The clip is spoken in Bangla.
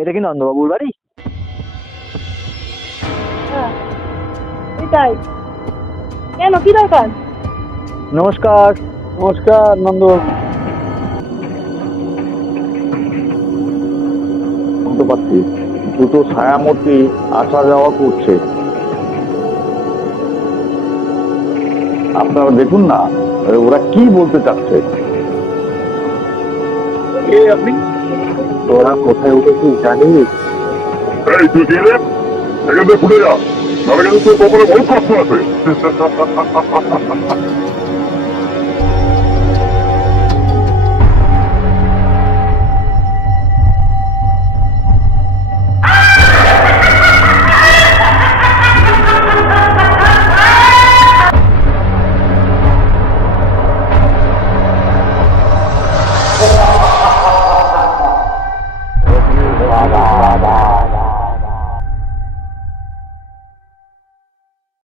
এটা কি নন্দবাবুর বাড়ি? হ্যাঁ, এটাই। কেন, কি দরকার? নমস্কার। নমস্কার নন্দবাবু। শুনতে পাচ্ছি দুটো ছায়ামূর্তি আসা যাওয়া করছে। আপনারা দেখুন না ওরা কি বলতে চাচ্ছে। কে আপনি? তোরা কোথায় উঠেছিস জানিস? এই তুই কে রে? এখান থেকে ফুটে যা, নাহলে কিন্তু তোর কপালে বহুত কষ্ট আছে। বাবা